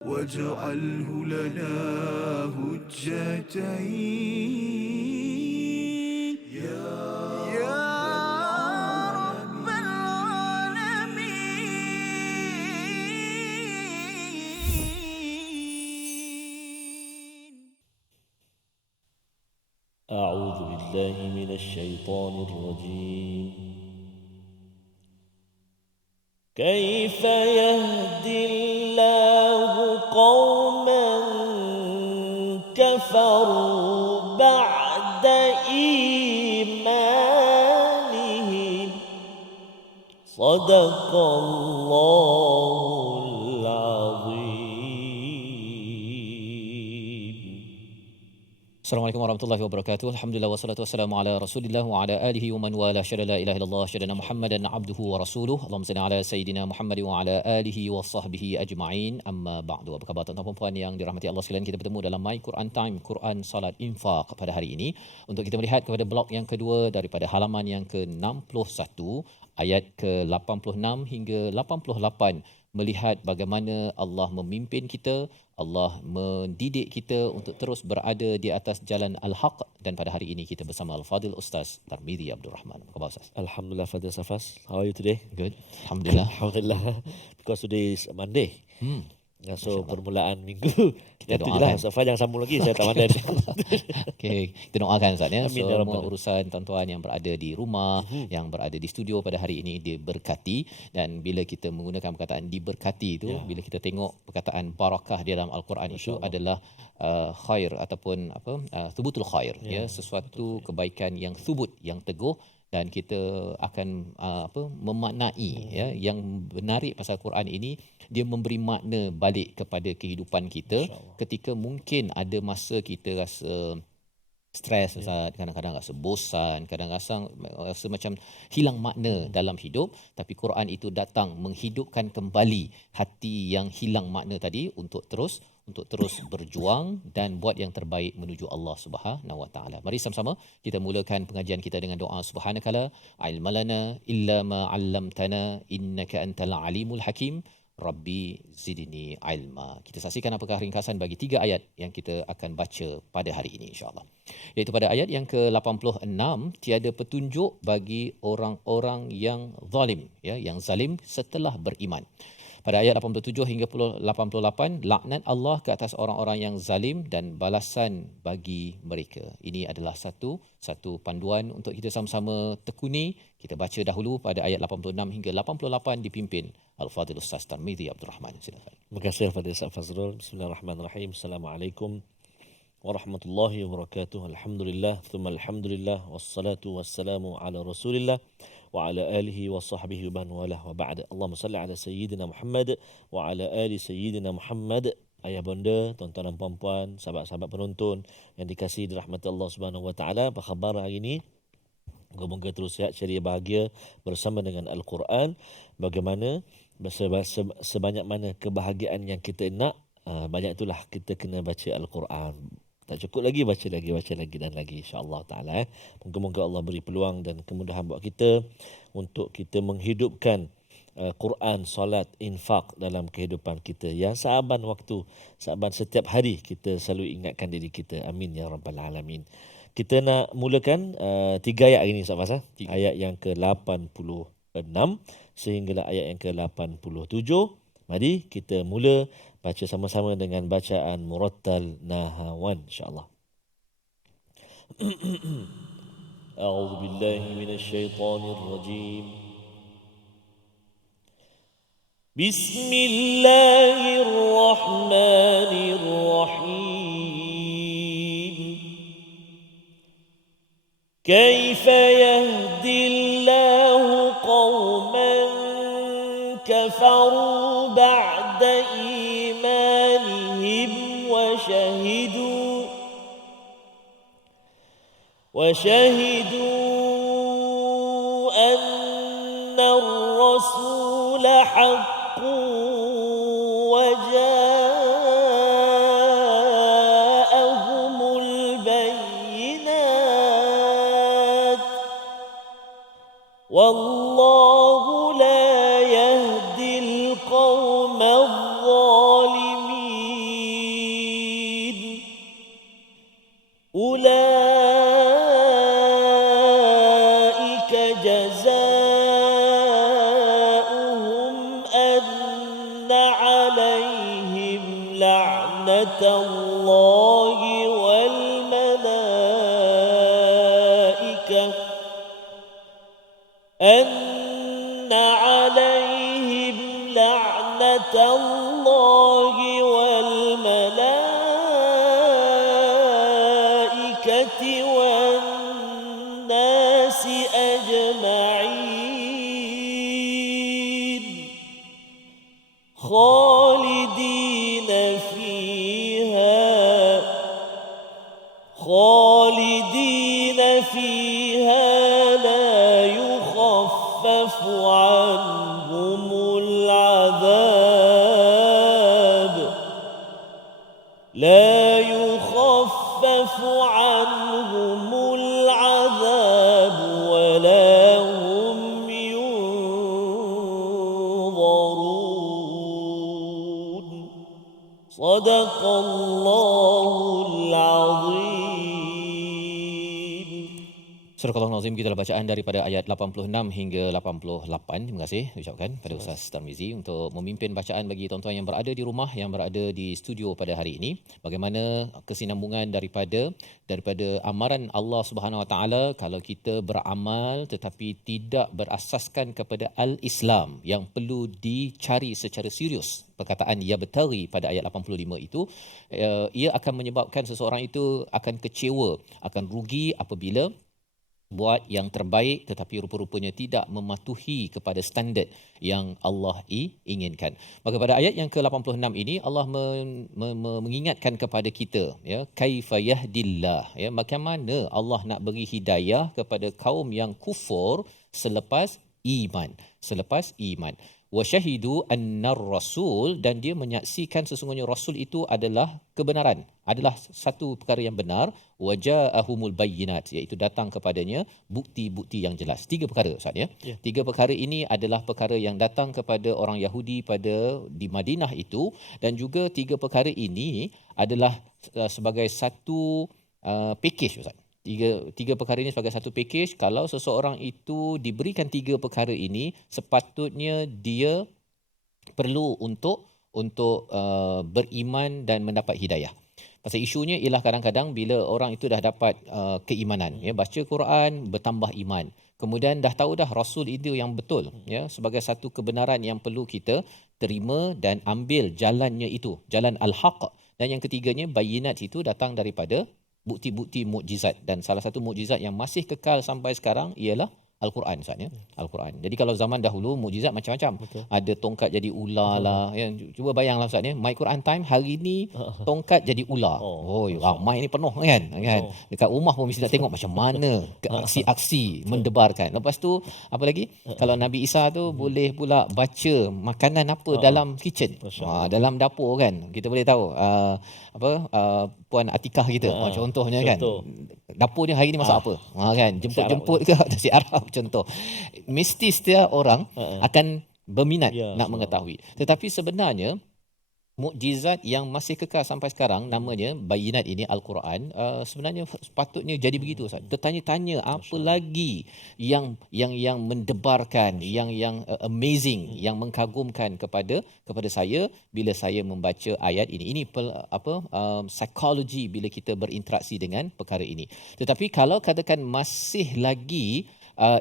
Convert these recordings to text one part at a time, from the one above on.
واجعله لنا هجتين يا رب العالمين. أعوذ بالله من الشيطان الرجيم. كيف يهدي الله قوما كفروا بعد إيمانهم صدق الله العظيم. Assalamualaikum warahmatullahi wabarakatuh. Alhamdulillah wassalatu wassalamu ala Rasulillah wa ala alihi wa man wala syada la ilaha illallah syadana Muhammadan abduhu wa rasuluh. Allahumma salli ala sayidina Muhammad wa ala alihi wa sahbihi ajma'in. Amma ba'du. Apa khabar tuan-tuan dan puan yang dirahmati Allah sekalian? Kita bertemu dalam My Quran Time, Quran Salat Infaq pada hari ini untuk kita melihat kepada blok yang kedua daripada halaman yang ke-61 ayat ke-86 hingga 88, melihat bagaimana Allah memimpin kita, Allah mendidik kita untuk terus berada di atas jalan Al-Haq. Dan pada hari ini kita bersama Al-Fadil Ustaz Tarmizi Abdul Rahman. Apa khabar Ustaz? Alhamdulillah, Fadil Safas. How are you today? Good. Alhamdulillah. Alhamdulillah. Because today is Monday. So permulaan minggu. Kita Itu je doakan. lah. Safas jangan sambung lagi. Saya tak pandai. Okey, kita doakan Ustaz ya. Amin, ya Semua Rabbal. urusan tuan-tuan yang berada di rumah, yang berada di studio pada hari ini diberkati. Dan bila kita menggunakan perkataan diberkati itu, bila kita tengok perkataan barakah di dalam Al-Quran itu adalah khair ataupun thubutul khair, ya, sesuatu kebaikan yang thubut, yang teguh. Dan kita akan memaknai, ya, yang menarik pasal Quran ini, dia memberi makna balik kepada kehidupan kita ketika mungkin ada masa kita rasa stres, Ustaz, kadang-kadang rasa bosan, kadang-kadang rasa macam hilang makna dalam hidup, tapi Quran itu datang menghidupkan kembali hati yang hilang makna tadi untuk terus berjuang dan buat yang terbaik menuju Allah Subhanahu Wa Taala. Mari sama-sama kita mulakan pengajian kita dengan doa subhanakala ilmalana illa ma 'allamtana innaka antal alimul hakim. Rabbi zidni ilma. Kita saksikan apakah ringkasan bagi 3 ayat yang kita akan baca pada hari ini insya-Allah. Iaitu pada ayat yang ke-86, tiada petunjuk bagi orang-orang yang zalim, ya, yang zalim setelah beriman. Pada ayat 87 hingga 88, laknat Allah ke atas orang-orang yang zalim dan balasan bagi mereka. Ini adalah satu panduan untuk kita sama-sama tekuni. Kita baca dahulu pada ayat 86 hingga 88 dipimpin Al-Fadil Ustaz Tarmizi Abdul Rahman. Silakan. Terima kasih Fadil Ustaz Fazrul. Bismillahirrahmanirrahim. Assalamualaikum warahmatullahi wabarakatuh. Alhamdulillah, thumma alhamdulillah, wassalatu wassalamu ala Rasulillah wa ala alihi wa sahbihi wa man walah wa ba'da. Allahumma salli ala sayyidina Muhammad wa ala ali sayyidina Muhammad. Ayah bonda, tuan-tuan dan puan-puan, sahabat-sahabat penonton yang dikasihi dirahmati Allah Subhanahu wa taala, apa khabar hari ini? Moga-moga terus sihat, ceria, bahagia bersama dengan Al-Quran. Bagaimana sebanyak mana kebahagiaan yang kita nak, banyak itulah kita kena baca Al-Quran. Tak cukup lagi, baca lagi dan lagi, insya-Allah taala. Moga-moga Allah beri peluang dan kemudahan buat kita untuk kita menghidupkan Quran, solat, infak dalam kehidupan kita. Yang sahaban waktu, sahaban setiap hari kita selalu ingatkan diri kita. Amin ya rabbal alamin. Kita nak mulakan 3 ayat hari ini, Ustaz. Ayat yang ke-86 sehinggalah ayat yang ke-87. Mari kita mula baca sama-sama dengan bacaan murattal nahawan, insya-Allah. A'udzu billahi minasyaitonir rajim. Bismillahirrahmanirrahim. كيف يهدي الله قوما كفروا بعد إيمانهم وشهدوا أن الرسول حق وجاءهم البينات والله لا يهدي القوم الظالمين. أولئك جزاؤهم أن عليهم لعنة الله والملائكة أن عليهم لعنة الله والملائكة والناس أجمعين خالدين فيها لا يخفف عنهم العذاب ولا هم ينظرون صدق الله العظيم. Surah Al-Azim, kita bacaan daripada ayat 86 hingga 88. Terima kasih ucapkan pada Ustaz Tarmizi untuk memimpin bacaan bagi tuan-tuan yang berada di rumah, yang berada di studio pada hari ini. Bagaimana kesinambungan daripada amaran Allah Subhanahu Wa Taala, kalau kita beramal tetapi tidak berasaskan kepada al-Islam, yang perlu dicari secara serius. Perkataan ya betari pada ayat 85 itu, ia akan menyebabkan seseorang itu akan kecewa, akan rugi apabila buat yang terbaik tetapi rupa-rupanya tidak mematuhi kepada standard yang Allah inginkan. Maka pada ayat yang ke-86 ini Allah mengingatkan kepada kita, ya, kaifa yahdillah, ya, bagaimana Allah nak beri hidayah kepada kaum yang kufur selepas iman. Wa syahidu annar rasul, dan dia menyaksikan sesungguhnya rasul itu adalah kebenaran, adalah satu perkara yang benar. Wa ja'ahumul bayyinat, iaitu datang kepadanya bukti-bukti yang jelas. Tiga perkara Ustaz, ya. Tiga perkara ini adalah perkara yang datang kepada orang Yahudi di Madinah itu, dan juga tiga perkara ini adalah sebagai satu package Ustaz. Tiga perkara ini sebagai satu package. Kalau seseorang itu diberikan tiga perkara ini, sepatutnya dia perlu untuk beriman dan mendapat hidayah. Pasal isunya ialah kadang-kadang bila orang itu dah dapat keimanan, ya, baca Quran, bertambah iman, kemudian dah tahu dah Rasul itu yang betul, ya, sebagai satu kebenaran yang perlu kita terima dan ambil jalannya itu, jalan al-haq. Dan yang ketiganya, bayinat itu datang daripada bukti-bukti mukjizat, dan salah satu mukjizat yang masih kekal sampai sekarang ialah Al-Quran, Ustaz, ya. Al-Quran. Jadi kalau zaman dahulu mukjizat macam-macam. Betul. Ada tongkat jadi ular lah, ya. Cuba bayanglah Ustaz, ya. My Quran Time hari ni tongkat jadi ular. Ramai ni penuh kan. Dekat rumah pun mesti nak tengok macam mana aksi-aksi mendebarkan. Lepas tu apa lagi? Kalau Nabi Isa tu boleh pula baca makanan apa dalam kitchen. Dalam dapur kan. Kita boleh tahu Puan Atikah kita contohnya kan. Dapurnya hari ni masak apa? Kan, jemput-jemput ke nasi Arab contoh. Mesti setiap orang akan berminat nak mengetahui. Tetapi sebenarnya mukjizat yang masih kekal sampai sekarang, namanya bayinat ini, Al-Quran, sebenarnya sepatutnya jadi begitu Ustaz. Tertanya-tanya apa lagi yang mendebarkan, yang amazing, yang mengagumkan kepada saya bila saya membaca ayat ini. Ini psikologi bila kita berinteraksi dengan perkara ini. Tetapi kalau katakan masih lagi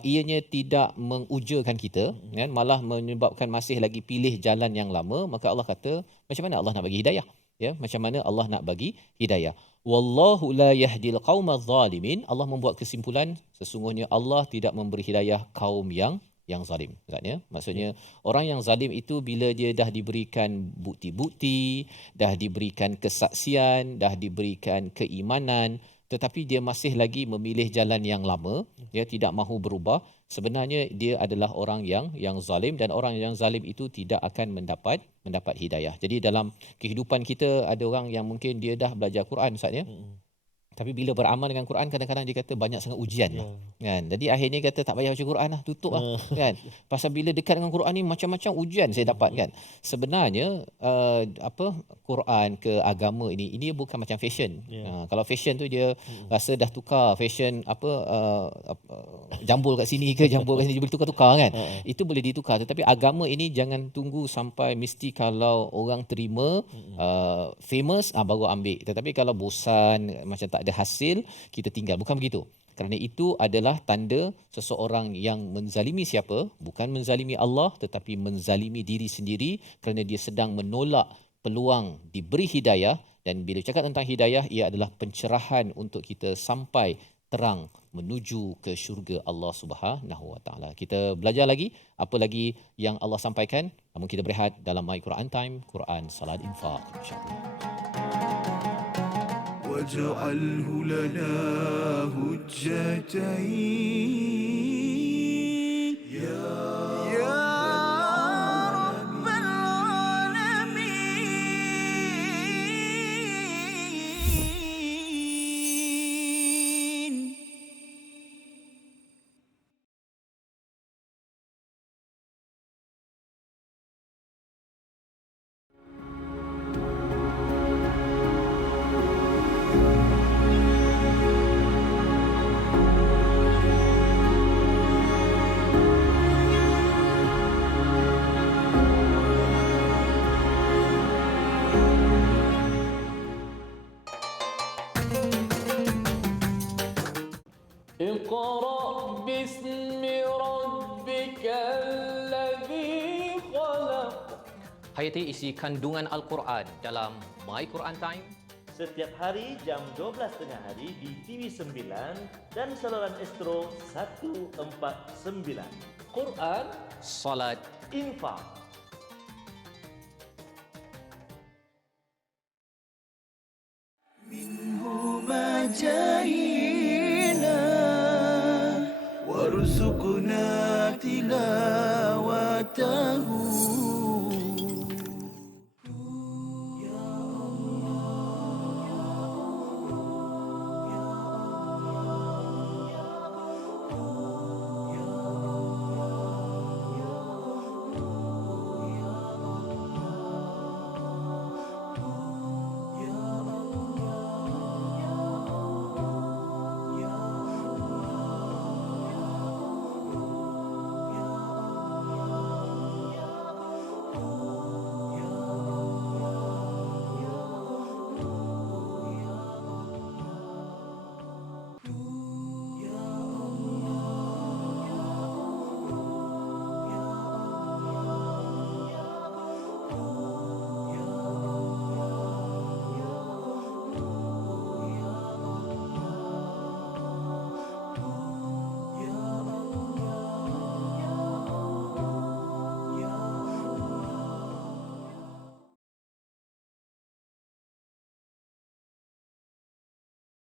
ianya tidak mengujakan kita, kan, malah menyebabkan masih lagi pilih jalan yang lama, maka Allah kata, macam mana Allah nak bagi hidayah? Ya, macam mana Allah nak bagi hidayah? Wallahu la yahdil qaumadh zalimin. Allah membuat kesimpulan, sesungguhnya Allah tidak memberi hidayah kaum yang zalim. Maksudnya, orang yang zalim itu bila dia dah diberikan bukti-bukti, dah diberikan kesaksian, dah diberikan keimanan, tetapi dia masih lagi memilih jalan yang lama, dia tidak mahu berubah, sebenarnya dia adalah orang yang zalim, dan orang yang zalim itu tidak akan mendapat hidayah. Jadi dalam kehidupan kita ada orang yang mungkin dia dah belajar Quran Ustaz, ya. Tapi bila beramal dengan Quran kadang-kadang dia kata banyak sangat ujian lah. Kan? Jadi akhirnya kata tak payah baca Quran lah, tutup lah. Kan? Pasal bila dekat dengan Quran ni macam-macam ujian saya dapat kan. Sebenarnya Quran ke agama ini bukan macam fashion. Kalau fashion tu dia rasa dah tukar fashion jambul kat sini ke jambul kat sini dia boleh tukar-tukar kan. Itu boleh ditukar, tetapi agama ini jangan tunggu sampai mesti kalau orang terima famous baru ambil. Tetapi kalau bosan macam tak ada hasil kita tinggal, bukan begitu. Kerana itu adalah tanda seseorang yang menzalimi siapa? Bukan menzalimi Allah tetapi menzalimi diri sendiri kerana dia sedang menolak peluang diberi hidayah. Dan bila cakap tentang hidayah, ia adalah pencerahan untuk kita sampai terang menuju ke syurga Allah Subhanahu Wa Taala. Kita belajar lagi apa lagi yang Allah sampaikan. Namun kita berehat dalam My Quran Time, Quran Salat Infak, insya-Allah. واجعله لنا هجتين يا رب العالمين. اقرأ باسم ربك الذي خلق. Hayati isi kandungan Al-Quran dalam My Quran Time. Setiap hari jam 12.30 hari di TV9 dan saluran Astro 149. Quran Salat Infak. منهما جاهلا وارزقنا تلاوته.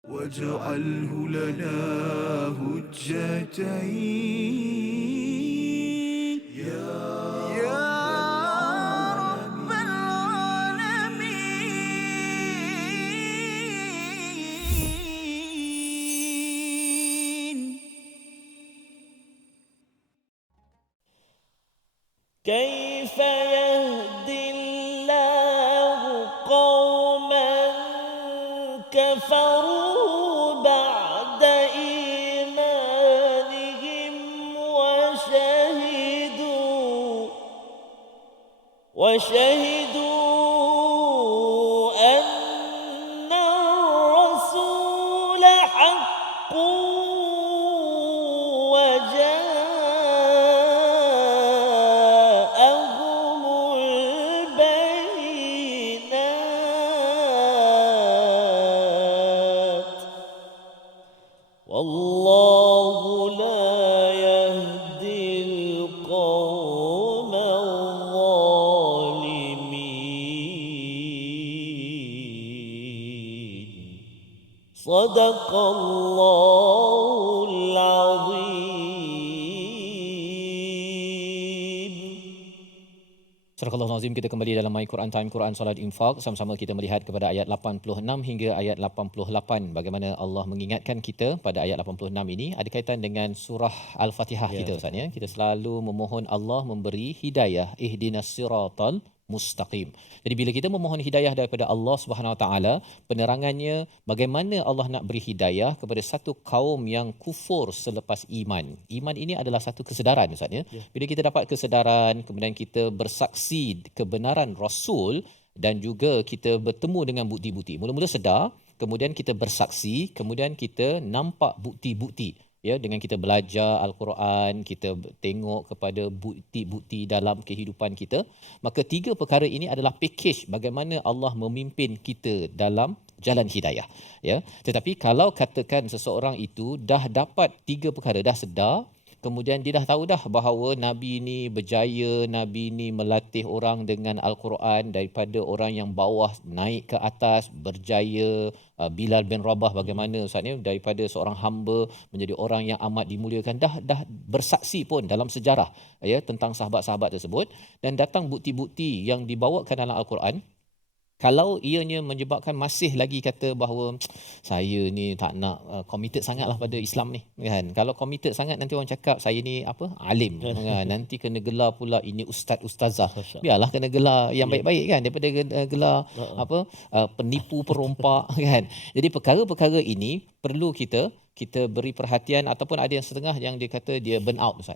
واجعله لنا هجتين يا رب العالمين. كيف يهدي الله قوما كفروا بعد إيمانهم وشهدوا أن الرسول حق وجاءهم البينات والله لا يهدي القوم الظالمين. صدق الله العظيم. Surah Nazim, kita kembali dalam My Quran Time, Quran Salat Infak. Sama-sama kita melihat kepada ayat 86 hingga ayat 88. Bagaimana Allah mengingatkan kita pada ayat 86 ini ada kaitan dengan surah Al-Fatihah kita Ustaz ya. Kita selalu memohon Allah memberi hidayah, ihdinas siratal mustaqim. Jadi bila kita memohon hidayah daripada Allah Subhanahu Wa Taala, penerangannya bagaimana Allah nak beri hidayah kepada satu kaum yang kufur selepas iman. Iman ini adalah satu kesedaran Ustaz ya. Bila kita dapat kesedaran, kemudian kita bersaksi kebenaran Rasul dan juga kita bertemu dengan bukti-bukti. Mula-mula sedar, kemudian kita bersaksi, kemudian kita nampak bukti-bukti. Ya, dengan kita belajar Al-Quran, kita tengok kepada bukti-bukti dalam kehidupan kita, maka tiga perkara ini adalah package bagaimana Allah memimpin kita dalam jalan hidayah. Ya, tetapi kalau katakan seseorang itu dah dapat tiga perkara, dah sedar, kemudian dia dah tahu dah bahawa Nabi ni berjaya, Nabi ni melatih orang dengan Al-Quran daripada orang yang bawah naik ke atas, berjaya. Bilal bin Rabah bagaimana Ustaz ni, daripada seorang hamba menjadi orang yang amat dimuliakan, dah bersaksi pun dalam sejarah ya tentang sahabat-sahabat tersebut, dan datang bukti-bukti yang dibawakan dalam Al-Quran. Kalau ianya menyebabkan masih lagi kata bahawa saya ni tak nak committed sangatlah pada Islam ni kan. Kalau committed sangat nanti orang cakap saya ni alim kan. Nanti kena gelar pula ini ustazah. Biarlah kena gelar yang baik-baik kan daripada gelar penipu perompak kan. Jadi perkara-perkara ini perlu kita beri perhatian, ataupun ada yang setengah yang dia kata dia burn out Ustaz.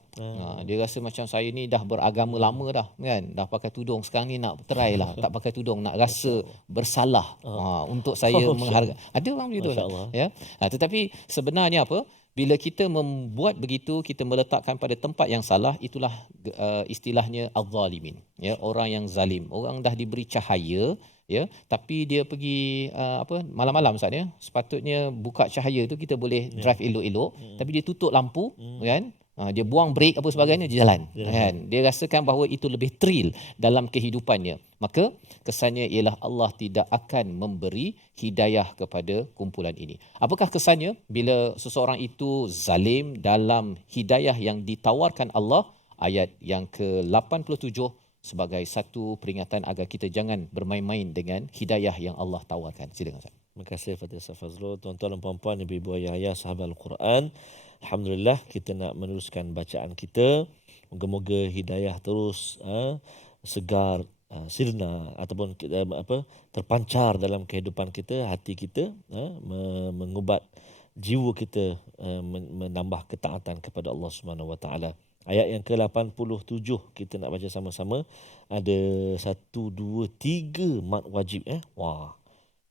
Dia rasa macam saya ni dah beragama lama dah kan, dah pakai tudung, sekarang ni nak try lah tak pakai tudung, nak rasa bersalah untuk saya menghargai. Ada orang begitu ya. Tetapi sebenarnya bila kita membuat begitu, kita meletakkan pada tempat yang salah, itulah istilahnya az-zalimin ya, orang yang zalim. Orang dah diberi cahaya ya, tapi dia pergi malam-malam Ustaz ya, sepatutnya buka cahaya tu kita boleh drive elok-elok, tapi dia tutup lampu kan, dia buang brake apa sebagainya, dia jalan kan. Dia rasakan bahawa itu lebih thrill dalam kehidupannya. Maka kesannya ialah Allah tidak akan memberi hidayah kepada kumpulan ini. Apakah kesannya bila seseorang itu zalim dalam hidayah yang ditawarkan Allah? Ayat yang ke-87 sebagai satu peringatan agar kita jangan bermain-main dengan hidayah yang Allah tawarkan. Silakan Ustaz. Terima kasih kepada Ustaz Fazrul. Tuan-tuan dan puan-puan, ibu-ibu, ayah-ayah, sahabat Al-Quran, alhamdulillah kita nak meneruskan bacaan kita. Moga-moga hidayah terus segar, sirna ataupun terpancar dalam kehidupan kita, hati kita, mengubat jiwa kita, menambah ketaatan kepada Allah Subhanahu Wa Taala. Ayat yang ke-87 kita nak baca sama-sama. Ada 1, 2, 3 mad wajib. Wah.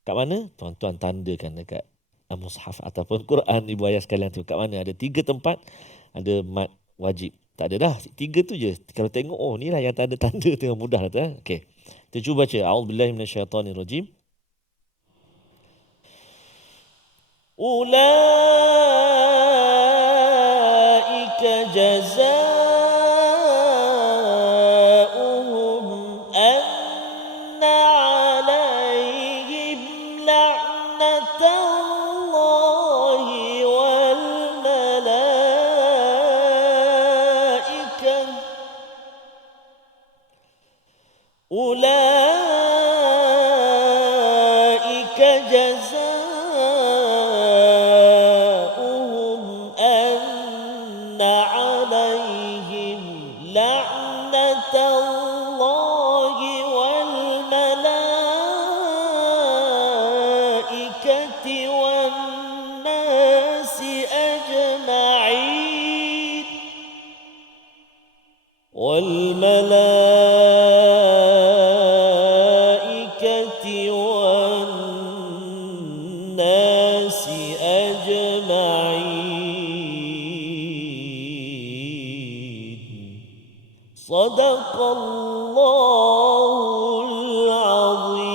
Kat mana? Tuan-tuan tandakan dekat mushaf ataupun Quran ibu ayah sekalian tu. Kat mana? Ada 3 tempat ada mad wajib. Tak ada dah. 3 tu je. Kalau tengok, ni lah yang tak ada tanda tu, yang mudah lah tu. Okey. Kita cuba baca. A'udzubillahi minasyaitonirrajim. Ulaika jazaa'uhum anna 'alaihim la'natullahi wal malaikah. Ulaika jazaa'uhum anna 'alaihim la'natullahi wal malaikati wan nasi ajma'in. Wal malaikati wan nasi ajma'in. Sadaqallahul azim.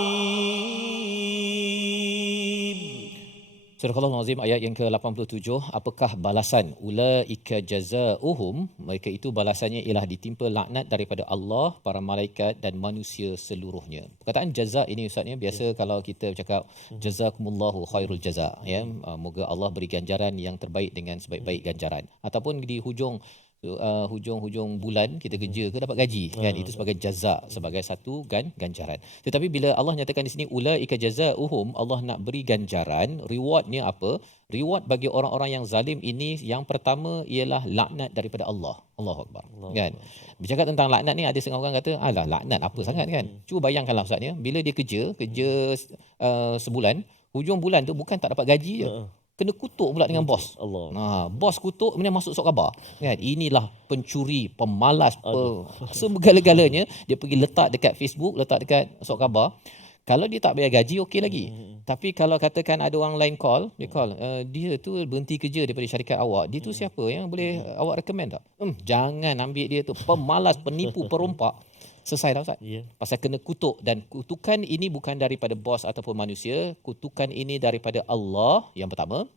Surah Al-Nazim ayat yang ke-87, apakah balasan ulaika jazaa'uhum? Mereka itu balasannya ialah ditimpa laknat daripada Allah, para malaikat dan manusia seluruhnya. Perkataan jaza ini Ustaz ya, biasa kalau kita bercakap jazakumullahu khairul jaza ya, moga Allah beri ganjaran yang terbaik dengan sebaik-baik ganjaran, ataupun di hujung hujung-hujung bulan kita kerja ke dapat gaji kan, itu sebagai jaza, sebagai satu ganjaran. Tetapi bila Allah nyatakan di sini ulaika jazaohum, Allah nak beri ganjaran, rewardnya apa? Reward bagi orang-orang yang zalim ini yang pertama ialah laknat daripada Allah. Allahu Akbar. Kan? Bercakap tentang laknat ni, ada setengah orang kata alah laknat apa sangat kan. Cuba bayangkanlah Ustaz ya, bila dia kerja sebulan, hujung bulan tu bukan tak dapat gaji je, kena kutuk pula dengan bos. Bos kutuk kemudian masuk surat khabar. Kan? Inilah pencuri, pemalas, segala-galanya dia pergi letak dekat Facebook, letak dekat surat khabar. Kalau dia tak bayar gaji okey lagi. Tapi kalau katakan ada orang lain call, dia call, dia tu berhenti kerja daripada syarikat awak. Dia tu siapa yang boleh awak recommend tak? Jangan ambil dia tu, pemalas, penipu, perompak. Selesai dah Ustaz. Pasal kena kutuk, dan kutukan ini bukan daripada bos ataupun manusia, kutukan ini daripada Allah yang pertama,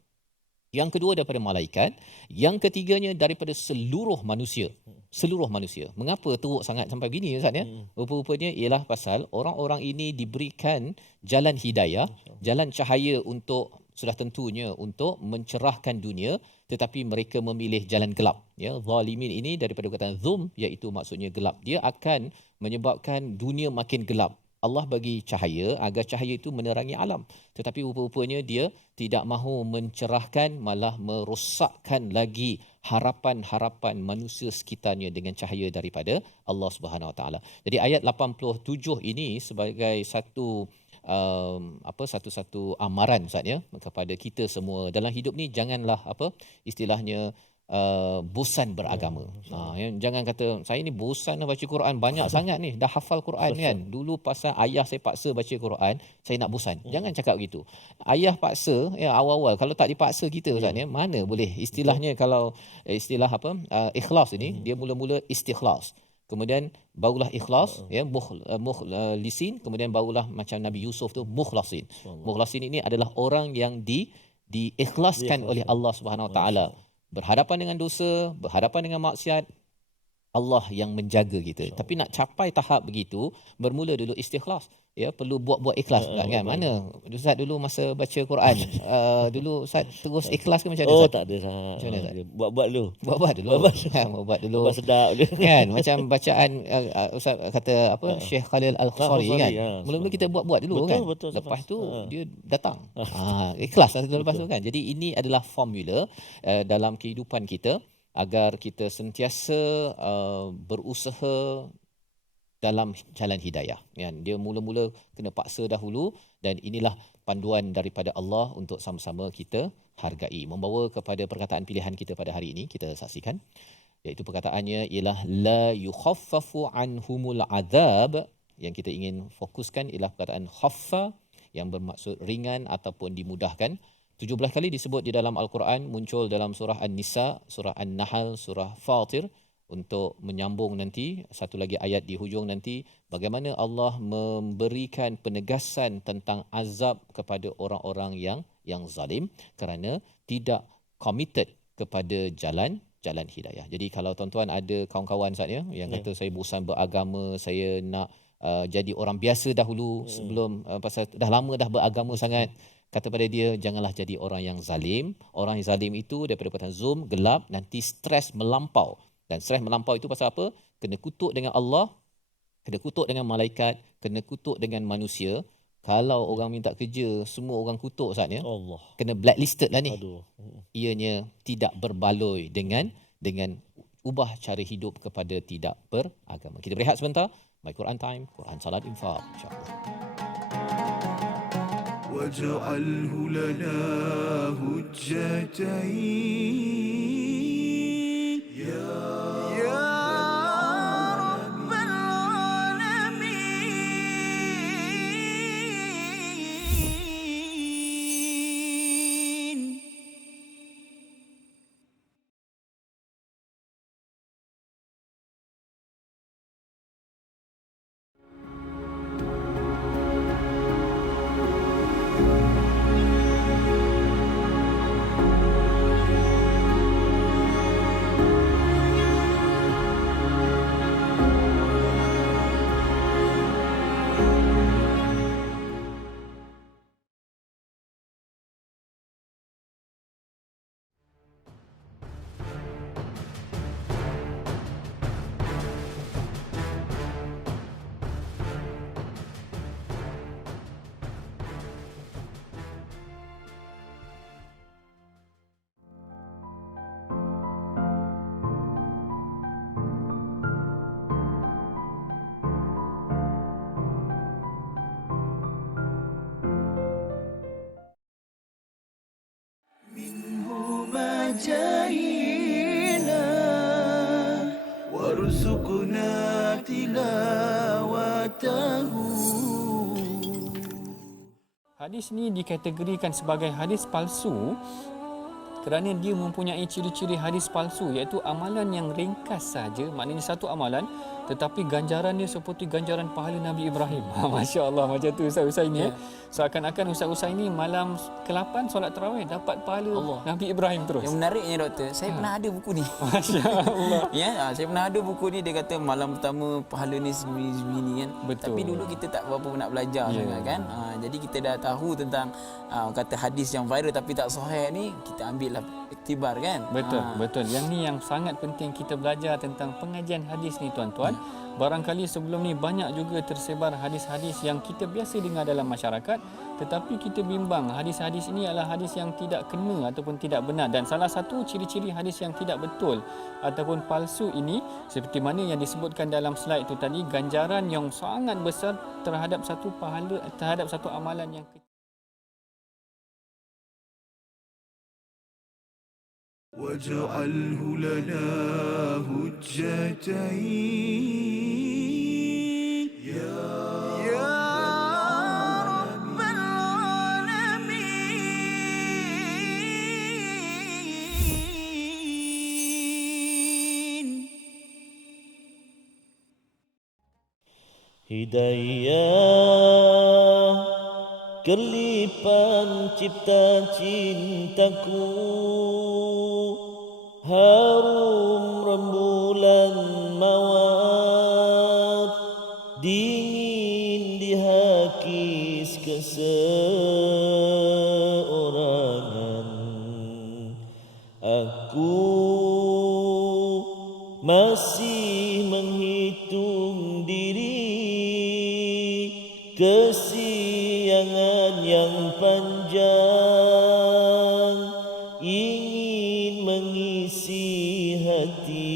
yang kedua daripada malaikat, yang ketiganya daripada seluruh manusia. Seluruh manusia. Mengapa teruk sangat sampai begini Ustaz ya? Rupa-rupanya ialah pasal orang-orang ini diberikan jalan hidayah, jalan cahaya untuk, sudah tentunya untuk mencerahkan dunia, tetapi mereka memilih jalan gelap. Ya, zalimin ini daripada perkataan zum, iaitu maksudnya gelap. Dia akan menyebabkan dunia makin gelap. Allah bagi cahaya agar cahaya itu menerangi alam. Tetapi rupa-rupanya dia tidak mahu mencerahkan, malah merosakkan lagi harapan-harapan manusia sekitarnya dengan cahaya daripada Allah Subhanahu Wa Taala. Jadi ayat 87 ini sebagai satu satu amaran Ustaz ya kepada kita semua dalam hidup ni. Janganlah istilahnya bosan beragama. Jangan kata saya ni bosan baca Quran, banyak sangat ni, dah hafal Quran kan. Dulu pasal ayah saya paksa baca Quran, saya nak bosan. Jangan cakap begitu. Ayah paksa awal-awal, kalau tak dipaksa kita Ustaz ya, mana boleh. Istilahnya kalau istilah ikhlas ini, dia mula-mula istikhlas. Kemudian barulah ikhlas, mukhlisin, kemudian barulah macam Nabi Yusuf tu mukhlasin. Mukhlasin ini adalah orang yang diikhlaskan oleh Allah Subhanahu Wa Taala. Berhadapan dengan dosa, berhadapan dengan maksiat, Allah yang menjaga kita. Tapi nak capai tahap begitu, bermula dulu istikhlas. Ya, perlu buat-buat ikhlas kan. Mana Ustaz dulu masa baca Quran, dulu Ustaz terus ikhlas ke macam mana? Tak ada Ustaz. Buat-buat dulu. Buat dulu. Buat sedap dulu. Kan, macam bacaan Ustaz kata Syekh Khalil Al-Khusari kan. Mula-mula kita buat-buat dulu kan. Betul, lepas tu dia datang. Ikhlas lepas tu kan. Jadi ini adalah formula dalam kehidupan kita agar kita sentiasa berusaha dalam jalan hidayah. Dia mula-mula kena paksa dahulu, dan inilah panduan daripada Allah untuk sama-sama kita hargai. Membawa kepada perkataan pilihan kita pada hari ini, kita saksikan. Iaitu perkataannya ialah la yukhaffafu anhumul azab. Yang kita ingin fokuskan ialah perkataan khaffa, yang bermaksud ringan ataupun dimudahkan. 17 kali disebut di dalam Al-Quran, muncul dalam surah An-Nisa, surah An-Nahl, surah Fatir, untuk menyambung nanti satu lagi ayat di hujung nanti, bagaimana Allah memberikan penegasan tentang azab kepada orang-orang yang zalim kerana tidak committed kepada jalan hidayah. Jadi kalau tuan-tuan ada kawan-kawan Ustaz ya yang kata saya bosan beragama, saya nak jadi orang biasa dahulu sebelum pasal dah lama dah beragama sangat, kata pada dia, janganlah jadi orang yang zalim. Orang yang zalim itu daripada perkataan zum, gelap, nanti stres melampau. Dan stres melampau itu pasal apa? Kena kutuk dengan Allah, kena kutuk dengan malaikat, kena kutuk dengan manusia. Kalau orang minta kerja, semua orang kutuk Ustaz ya. Allah. Kena blacklisted lah ni. Aduh. Ianya tidak berbaloi dengan ubah cara hidup kepada tidak beragama. Kita berehat sebentar. My Quran Time, Quran Salat Infaq, insya-Allah. واجعله لنا هجتين يا رب العالمين. جاهلا وارزقنا تلاوته. Hadis ni dikategorikan sebagai hadis palsu kerana dia mempunyai ciri-ciri hadis palsu, iaitu amalan yang ringkas saja, maknanya satu amalan tetapi ganjarannya seperti ganjaran pahala Nabi Ibrahim. Masya Allah, macam tu Ustaz Usai ni. Seakan-akan Ustaz Usai ni malam ke-8 solat tarawih dapat pahala Nabi Ibrahim terus. Yang menariknya doktor, saya pernah ada buku ni. Masya Allah. Saya pernah ada buku ni, dia kata malam pertama pahala ni sebegini kan. Betul. Tapi dulu kita tak berapa nak belajar sangat kan. Jadi kita dah tahu tentang kata hadis yang viral tapi tak sahih ni, kita ambil lah iktibar kan. Betul. Yang ni yang sangat penting kita belajar tentang pengajian hadis ni tuan-tuan. Barangkali sebelum ni banyak juga tersebar hadis-hadis yang kita biasa dengar dalam masyarakat, tetapi kita bimbang hadis-hadis ini adalah hadis yang tidak kena ataupun tidak benar. Dan salah satu ciri-ciri hadis yang tidak betul ataupun palsu ini, seperti mana yang disebutkan dalam slide itu tadi, ganjaran yang sangat besar terhadap satu pahala, terhadap satu amalan yang kecil. واجعله لنا هجتين يا رب العالمين. Hidayah kerlipan cipta cintaku, harum rembulan mawar, dingin di hakis keseorangan. Aku masih menghitung diri, kesiangan yang panjang ingin mengisi hati.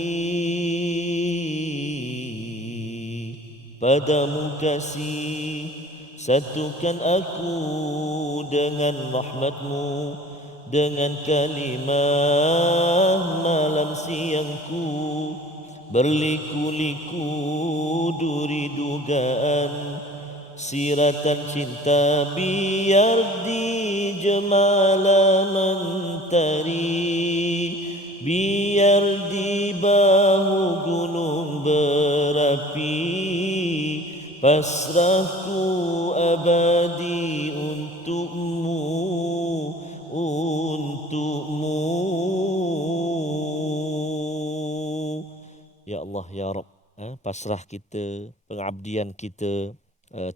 Padamu kasih, satukan aku dengan rahmatmu, dengan kalimah malam siangku, berliku-liku duri dugaan, siratan cinta biar di jemala mentari, biar di bahu gunung berapi, pasrahku abadi untukmu, untukmu. Ya Allah, Ya Rabb, pasrah kita, pengabdian kita,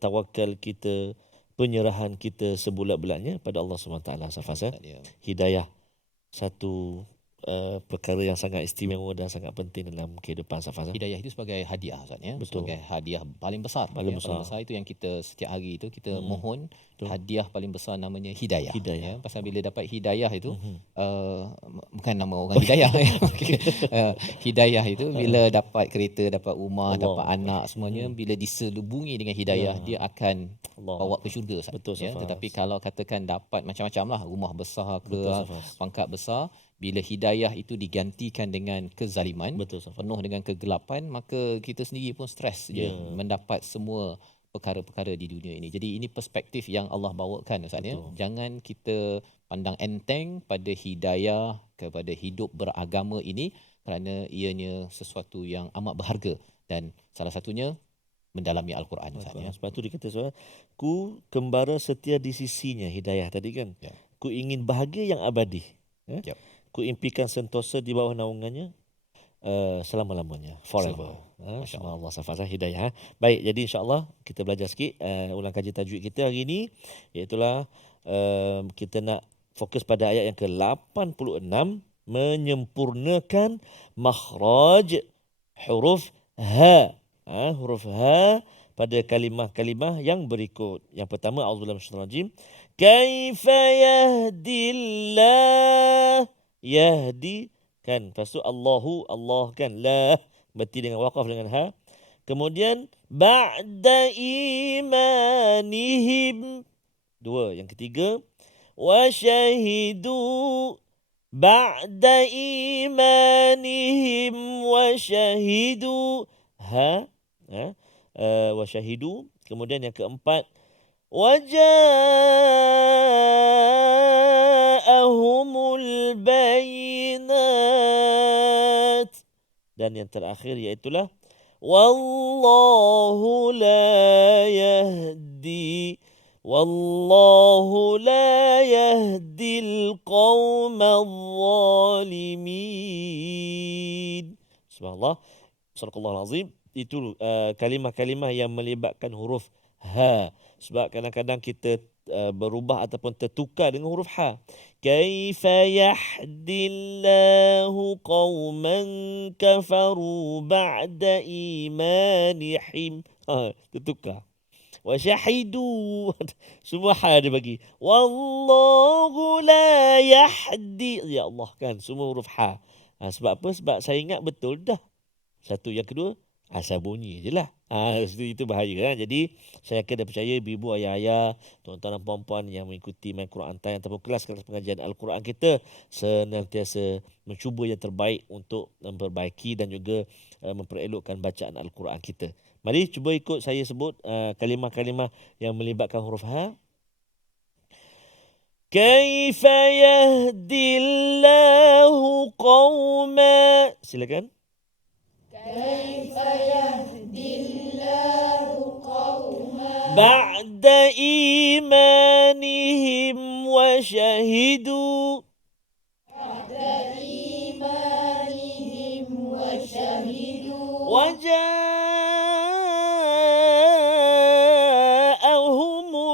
tawakal kita, penyerahan kita sebulat-bulatnya pada Allah SWT. Safas, hidayah satu perkara yang sangat istimewa dan sangat penting dalam kehidupan Safas. Hidayah itu sebagai hadiah Ustaz ya. Betul. Sebagai hadiah paling besar. Paling besar. Paling besar itu yang kita setiap hari itu kita mohon. Hadiah paling besar namanya hidayah. Ya. Pasal bila dapat hidayah itu bukan nama orang hidayah. Hidayah itu bila dapat kereta, dapat rumah, dapat anak semuanya, bila diselubungi dengan hidayah dia akan bawa ke syurga Ustaz. Betul, ya. Tetapi kalau katakan dapat macam-macam lah, rumah besar ke, pangkat besar, bila hidayah itu digantikan dengan kezaliman, penuh dengan kegelapan, maka kita sendiri pun stres je mendapat semua perkara-perkara di dunia ini. Jadi ini perspektif yang Allah bawakan Ustaz ya. Jangan kita pandang enteng pada hidayah kepada hidup beragama ini, kerana ianya sesuatu yang amat berharga dan salah satunya mendalami Al-Quran Ustaz ya. Sebab tu dia kata, ku kembara setia di sisinya, hidayah tadi kan. Ku ingin bahagia yang abadi. Ku impikan sentosa di bawah naungannya selama-lamanya, forever. Masya-Allah, safazah hidayah. Baik, jadi insya-Allah kita belajar sikit ulang kaji tajwid kita hari ini, iaitu kita nak fokus pada ayat yang ke-86, menyempurnakan makhraj huruf ha. Huruf ha pada kalimah-kalimah yang berikut. Yang pertama, auzubillahi minasyaitonir rajim. Kaifa yahdillah, yahdi kan, lepas tu Allahu, Allah kan, la berarti dengan waqaf dengan ha. Kemudian ba'da imanihim, dua. Yang ketiga, wa syahidu ba'da imanihim wa syahidu wa syahidu. Kemudian yang keempat, waja'ahumul bayinat. Dan yang terakhir iaitulah wallahu la yahdi al qawmal zalimin. Subhanallah. Sadaqallahul azim. Itu kalimah-kalimah yang melibatkan huruf ha. Sebab kadang-kadang kita berubah ataupun tertukar dengan huruf ha. Kaifa yahdillahu qauman kafaru ba'da imanihim. Tertukar. Wa syahidu. Semua ha dia bagi. Wallahu la yahdi. Ya Allah kan, semua huruf ha. Sebab apa? Sebab saya ingat betul dah. Satu. Yang kedua, asal bunyi je lah. Itu bahaya. Jadi saya akan percaya ibu, ayah-ayah, tuan-tuan dan puan-puan yang mengikuti My Quran Time ataupun kelas-kelas pengajian Al-Quran kita senantiasa mencuba yang terbaik untuk memperbaiki dan juga memperelokkan bacaan Al-Quran kita. Mari cuba ikut saya sebut kalimah-kalimah yang melibatkan huruf ha. Kaifa yahdillahu qawma. Silakan. بعد إيمانهم وشهدوا وجاءهم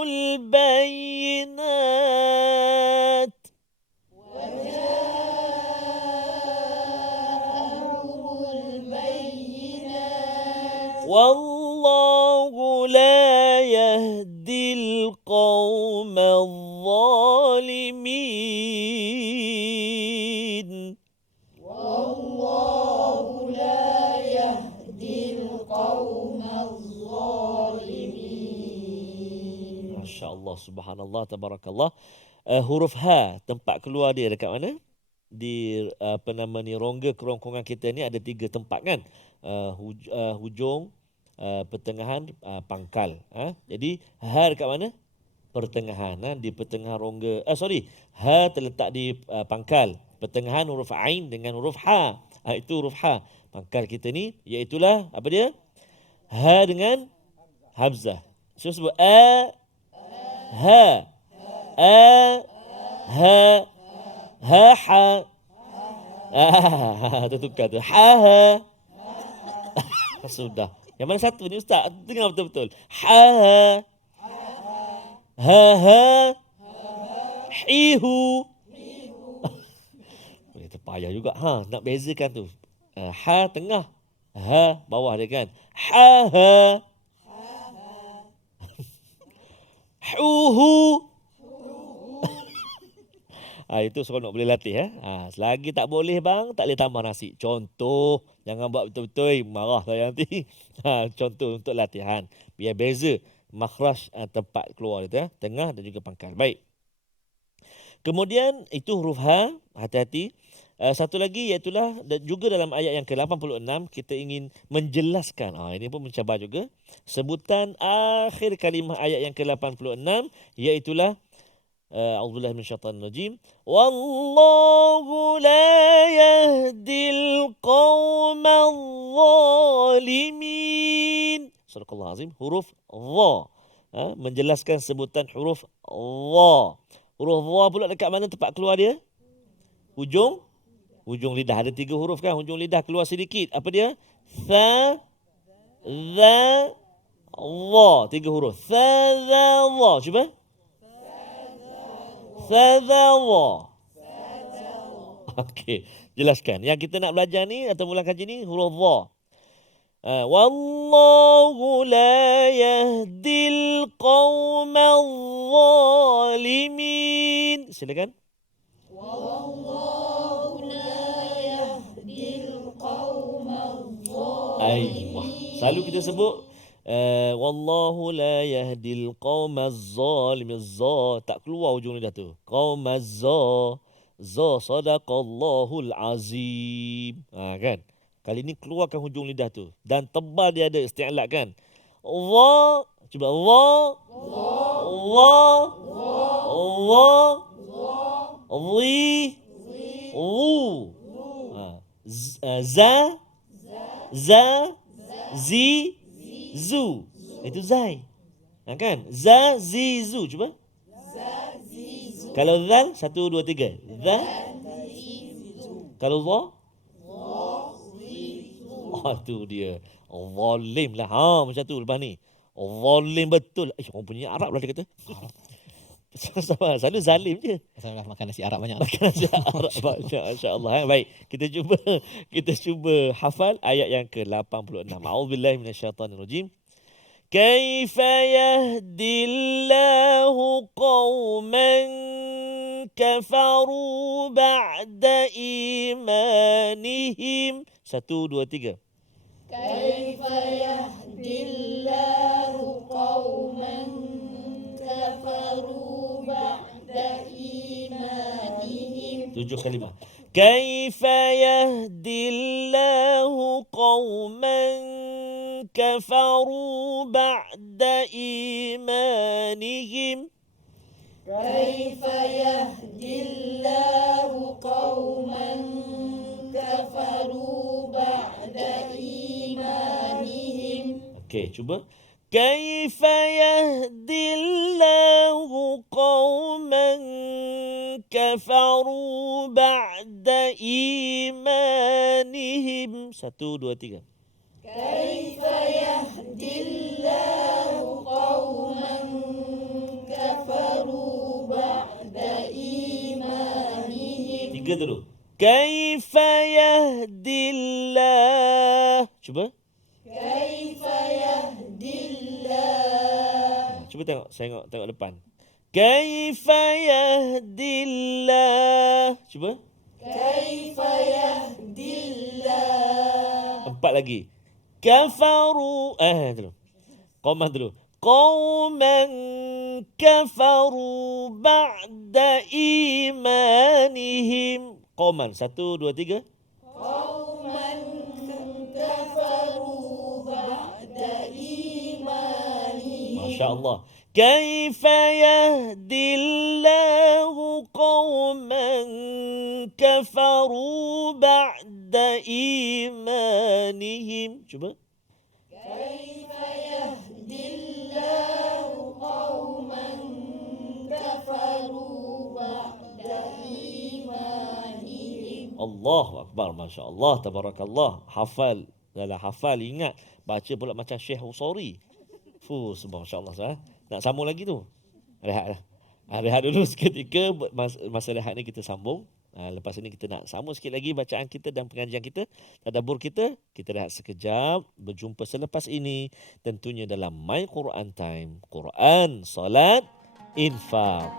البينات والله لا يهدي القوم الظالمين. Masya Allah, subhanallah, tabarakallah. Huruf ha, tempat keluar dia dekat mana? Di rongga kerongkongan kita ni ada 3 tempat kan? Hujung, pertengahan, pangkal. Jadi ha dekat mana? Pertengahan. Di pertengahan rongga. Ha terletak di pangkal. Pertengahan huruf ain dengan huruf ha. Itu huruf ha. Pangkal kita ni iaitulah apa dia? Ha dengan hamzah. So sebut ha, ha, ha. Tertukar tu. Ha. Sudah. Yang mana satu ni ustaz? Dengar betul-betul. Ha. Hihu. Boleh terpayah juga. Nak bezakan tu. Ha tengah. Ha bawah dia kan. Ha. Huhu. Itu seronok boleh latih. Selagi tak boleh bang, tak boleh tambah nasi. Contoh, jangan buat betul-betul, marah saya nanti. Contoh untuk latihan. Biar beza makhraj tempat keluar itu, tengah dan juga pangkal. Baik. Kemudian itu huruf ha, hati-hati. Satu lagi iaitulah juga dalam ayat yang ke-86 kita ingin menjelaskan. Ini pun mencabar juga. Sebutan akhir kalimah ayat yang ke-86 iaitulah a'udzubillahi minasyaitanir rajim. Wallahu la yahdil qaumal zalimin. Sadaqallahul azim. Huruf dha. Menjelaskan sebutan huruf dha. Huruf dha pula dekat mana tempat keluar dia? Hujung lidah. Ada 3 huruf kan? Hujung lidah keluar sedikit. Apa dia? Tha, dha, dha. 3 huruf. Tha, dha, dha. Cuba. Tha, dha, dha. Okey. Jelaskan. Yang kita nak belajar ni atau mula kaji ni huruf dha. Wallahu la yahdil qaumal zalimin. Silakan. Aywa. Selalu kita sebut wallahu la yahdil qaumaz zalimin. Tak keluar hujung lidah tu. Qaumaz Za sadaqallahul azim. Kan? Kali ni keluarkan hujung lidah tu. Dan tebal dia ada isti'la kan. Allah. Cuba Allah. Allah. Allah. Zi. Ru. Za. Za. Zi. Zu. Itu zai. Kan? Za, zi, zu. Cuba. Kalau zal, 1, 2, 3. Za. Kalau za? Tu dia. Zalim lah. Macam tu lepas ni. Zalim betul. Orang punya Arab lah dia kata. Sama, selalu zalim je. Saya dah makan nasi Arab banyak. Makan nasi Arab banyak. Masya-Allah. Baik, kita cuba hafal ayat yang ke-86. A'udzubillahi minasyaitonirrajim. Kaifa yahdillahu qauman kafaru ba'da imanihim. 1, 2, 3. كيف يهدي الله قوما كفروا بعد إيمانهم 7 kalimah. Kaifa yahdillahu qauman kafaru ba'da imanihim. كيف يهدي الله قوما كفروا بعد إيمانهم Okey, cuba. Kaifa yahdillahu qauman kafaru ba'da imanihim. 1, 2, 3. كيف يهدي الله قوما كفروا بعد إيمانهم 3 dulu. Kaifa yahdillah. Cuba. كيف يهدي الله Cuba tengok depan. Kaifa yahdillah. Cuba. كيف يهدي الله 4 lagi. Kafaru. Dulu. Qauman dulu. Qauman kafaru ba'da imanihim. Qauman. 1, 2, 3. قوما كفروا بعد إيمانهم Masya Allah. Kaifa yahdillahu qauman kafaru ba'da imanihim. Cuba. كيف يهدي الله قوما كفروا بعد إيمانهم Allahu Akbar. Masya Allah. Tabarakallah. Hafal. Dalam hafal ingat. Baca pula macam Syekh Husari. Masya Allah. Nak sambung lagi tu. Rehat lah. Rehat dulu seketika. Masa rehat ni kita sambung. Lepas ini kita nak sambung sikit lagi bacaan kita dan pengajian kita, tadabbur kita. Kita rehat sekejap. Berjumpa selepas ini tentunya dalam My Quran Time. Quran, salat, infaq.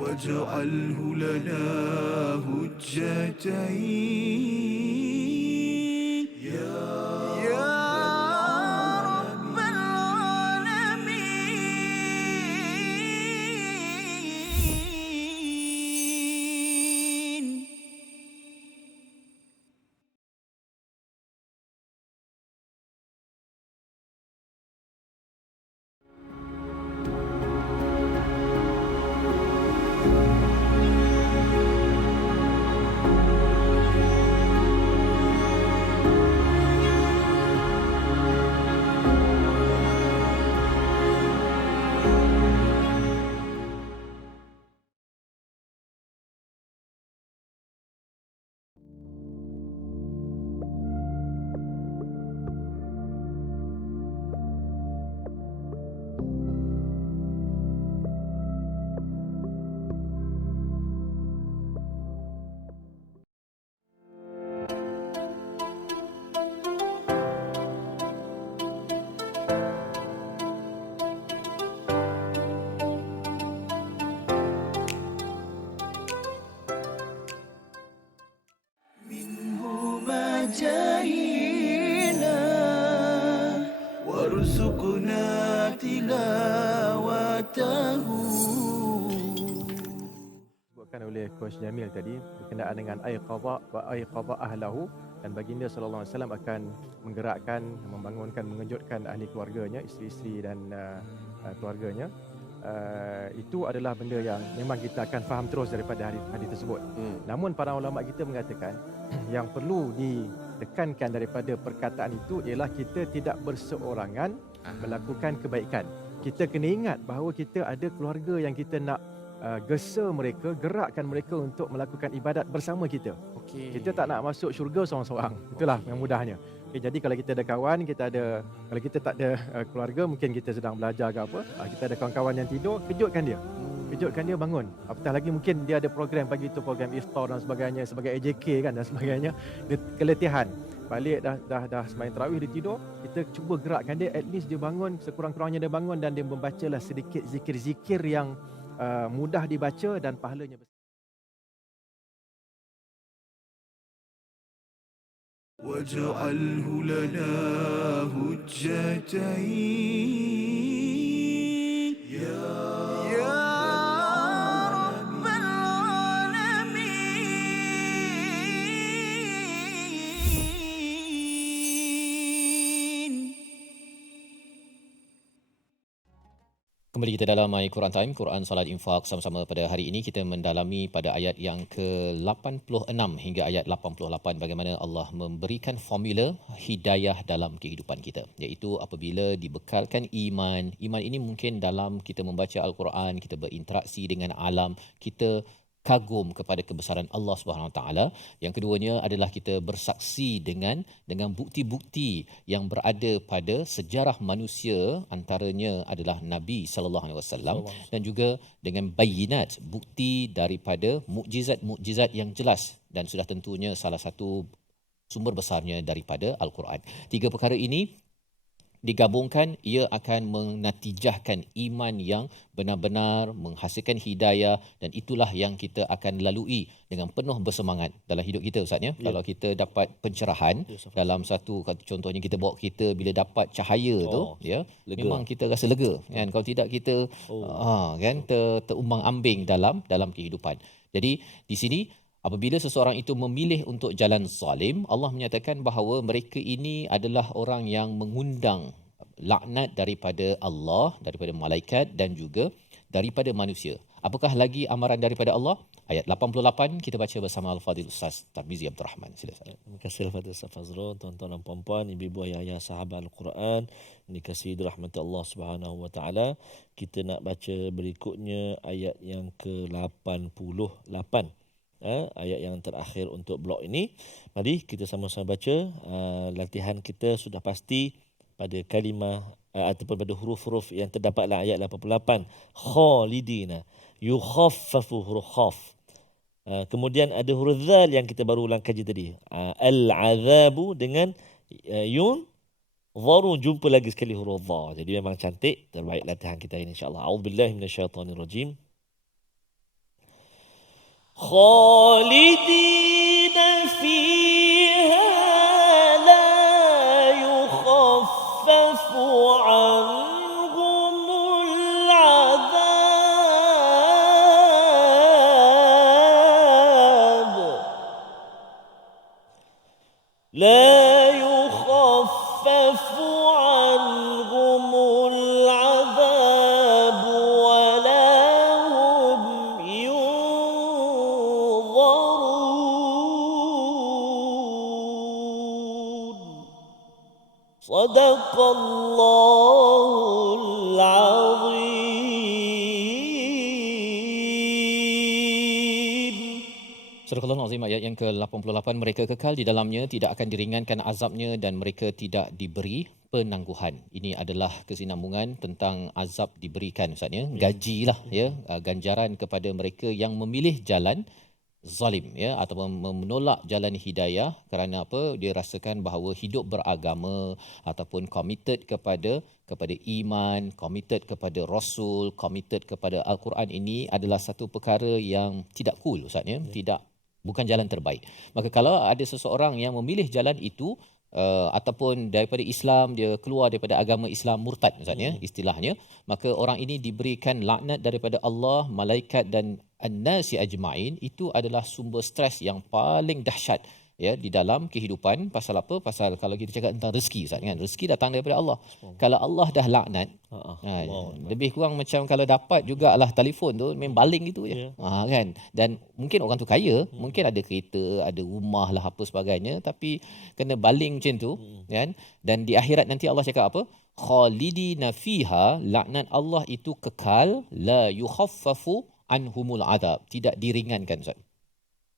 واجعله لنا هجتين يا رب العالمين. جاهنا وارزقنا تلاوته Coach Jamil tadi berkenaan dengan aiqadha wa aiqadha ahlahu, dan baginda sallallahu alaihi wasallam akan menggerakkan, membangunkan, mengejutkan ahli keluarganya, isteri-isteri dan keluarganya. Itu adalah benda yang memang kita akan faham terus daripada hadis tersebut. Namun para ulama kita mengatakan yang perlu ditekankan daripada perkataan itu ialah kita tidak berseorangan melakukan kebaikan. Kita kena ingat bahawa kita ada keluarga yang kita nak gesa mereka, gerakkan mereka untuk melakukan ibadat bersama kita. Kita tak nak masuk syurga seorang-seorang. Itulah yang mudahnya. Jadi kalau kita ada kawan, kalau kita tak ada keluarga, mungkin kita sedang belajar ke apa, kita ada kawan-kawan yang tidur, kejutkan dia. Kejutkan dia bangun. Apatah lagi mungkin dia ada program pagi itu, program iftar dan sebagainya, sebagai AJK kan dan sebagainya. Dia keletihan. Balik dah sembahyang tarawih, dia tidur, kita cuba gerakkan dia, at least dia bangun, sekurang-kurangnya dia bangun dan dia membacalah sedikit zikir-zikir yang mudah dibaca dan pahalanya besar. واجعله لنا هجتين يا رب العالمين. Kembali kita dalam My Quran Time, Quran Salat Infak sama-sama. Pada hari ini kita mendalami pada ayat yang ke-86 hingga ayat 88 bagaimana Allah memberikan formula hidayah dalam kehidupan kita, iaitu apabila dibekalkan iman. Iman ini mungkin dalam kita membaca Al-Quran, kita berinteraksi dengan alam, kita kagum kepada kebesaran Allah Subhanahu Wa Taala. Yang keduanya adalah kita bersaksi dengan bukti-bukti yang berada pada sejarah manusia, antaranya adalah Nabi sallallahu alaihi wasallam, dan juga dengan bayinat, bukti daripada mukjizat-mukjizat yang jelas, dan sudah tentunya salah satu sumber besarnya daripada Al-Quran. Tiga perkara ini digabungkan, ia akan menatijahkan iman yang benar-benar menghasilkan hidayah, dan itulah yang kita akan lalui dengan penuh bersemangat dalam hidup kita, Ustaz ya. Kalau kita dapat pencerahan dalam satu, contohnya kita bawa kereta, bila dapat cahaya tu ya, memang kita rasa lega kan. Kalau tidak kita kan terumbang-ambing dalam kehidupan. Jadi di sini apabila seseorang itu memilih untuk jalan zalim, Allah menyatakan bahawa mereka ini adalah orang yang mengundang laknat daripada Allah, daripada malaikat dan juga daripada manusia. Apakah lagi amaran daripada Allah? Ayat 88 kita baca bersama Al-Fadhil Ustaz Tarmizi Abdul Rahman. Silakan. Terima kasih Al-Fadhil Ustaz Fazrul, tuan-tuan dan puan-puan, ibu-ibu, ayah-ayah, sahabat Al-Quran, dikasihi dirahmati Allah Subhanahu Wa Taala. Kita nak baca berikutnya ayat yang ke-88. Ayat yang terakhir untuk blok ini. Mari kita sama-sama baca. Latihan kita sudah pasti pada kalimah ataupun pada huruf-huruf yang terdapat dalam ayat 88. Khalidina, yukhaffafu huruf khaf. Kemudian ada huruf zal yang kita baru ulang kaji tadi. Al-azabu dengan yun. Zaru, jumpa lagi sekali huruf dha. Jadi memang cantik. Terbaik latihan kita ini insya-Allah. A'udzubillahi minasyaitonirrajim. خالدين فيها لا يخفف عنهم العذاب لا يخفف عنهم العذاب ولا هم ينظرون. صدق الله العظيم. Surah Al-Azim ayat yang ke-88, mereka kekal di dalamnya, tidak akan diringankan azabnya dan mereka tidak diberi penangguhan. Ini adalah kesinambungan tentang azab diberikan, Ustaz ya. Gajilah ya, ganjaran kepada mereka yang memilih jalan zalim ya, ataupun menolak jalan hidayah kerana apa? Dia rasakan bahawa hidup beragama ataupun committed kepada iman, committed kepada Rasul, committed kepada Al-Quran ini adalah satu perkara yang tidak cool, Ustaz ya. Bukan jalan terbaik. Maka kalau ada seseorang yang memilih jalan itu ataupun daripada Islam, dia keluar daripada agama Islam, murtad Ustaz ya istilahnya, maka orang ini diberikan laknat daripada Allah, malaikat dan an-nasi ajma'in itu adalah sumber stres yang paling dahsyat ya di dalam kehidupan. Pasal apa? Pasal kalau kita cakap tentang rezeki Ustaz kan, rezeki datang daripada Allah. Kalau Allah dah laknat, lebih kurang macam kalau dapat jugalah telefon tu main baling gitu je. Kan. Dan mungkin orang tu kaya, mungkin ada kereta, ada rumah lah apa sebagainya, tapi kena baling macam tu kan. Dan di akhirat nanti Allah cakap apa? Khalidina fiha, laknat Allah itu kekal, la yukhaffafu anhumul adab, tidak diringankan Ustaz.